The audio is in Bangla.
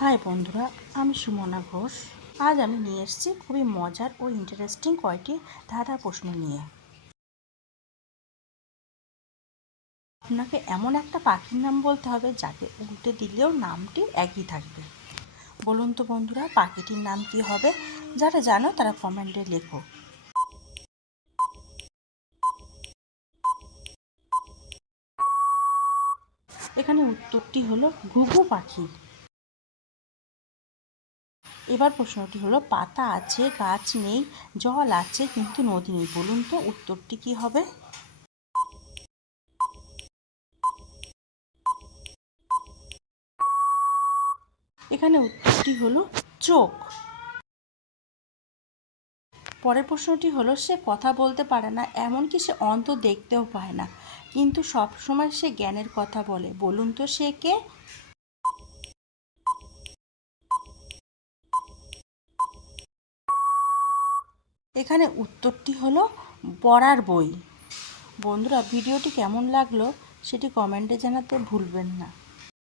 হাই বন্ধুরা, আমি সুমনা ঘোষ। আজ আমি নিয়ে এসেছি খুবই মজার ও ইন্টারেস্টিং কয়েকটি ধাঁধা প্রশ্ন নিয়ে। আপনাকে এমন একটা পাখির নাম বলতে হবে যাকে উল্টে দিলেও নামটি একই থাকবে। বলুন তো বন্ধুরা, পাখিটির নাম কি হবে? যারা জানো তারা কমেন্টে লেখো। এখানে উত্তরটি হলো ঘুঘু পাখি। এবার প্রশ্নটি হলো, পাতা আছে গাছ নেই, জল আছে কিন্তু নদী নেই। বলুন তো উত্তরটি কি হবে? এখানে উত্তরটি হলো চোখ। পরের প্রশ্নটি হলো, সে কথা বলতে পারে না, এমনকি সে অন্ধ, দেখতেও পায় না, কিন্তু সব সময় সে জ্ঞানের কথা বলে। বলুন তো সে কে? এখানে উত্তরটি হলো পড়ার বই। বন্ধুরা, ভিডিওটি কেমন লাগলো সেটি কমেন্টে জানাতে ভুলবেন না।